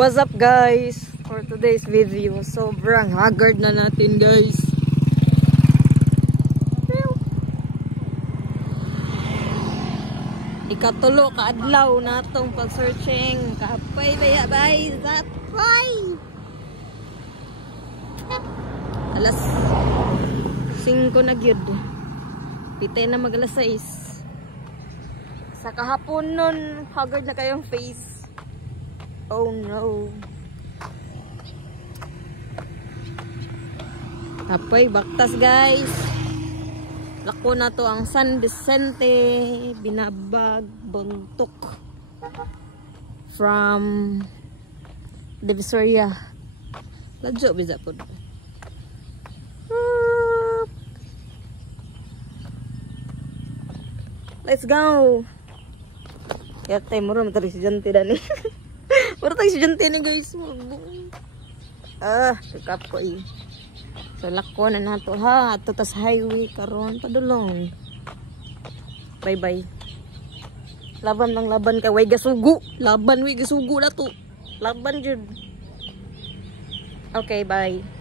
What's up guys? For today's video, sobrang haggard na natin guys. Ikatulo ka adlaw na itong pag-searching. Kapay baya bay, zapay! Alas 5 na gyud. Pitay na mag alas 6. Sa kahapon nun, haggard na kayong face. Oh no. Apoy, baktas guys. Lako na to ang San Vicente, Binabag, Bontok. From Divisoria. Ladyo, bisa po. Let's go. Kaya tayo mura matalik si Janty dani. Mura tayo si Janty ni guys. Sukap ko eh. So lako na nato ha. Ato tas highway karon padulong. Bye bye. Laban lang laban kay way gasugo. Laban way gasugo na to. Laban jud. Okay, bye.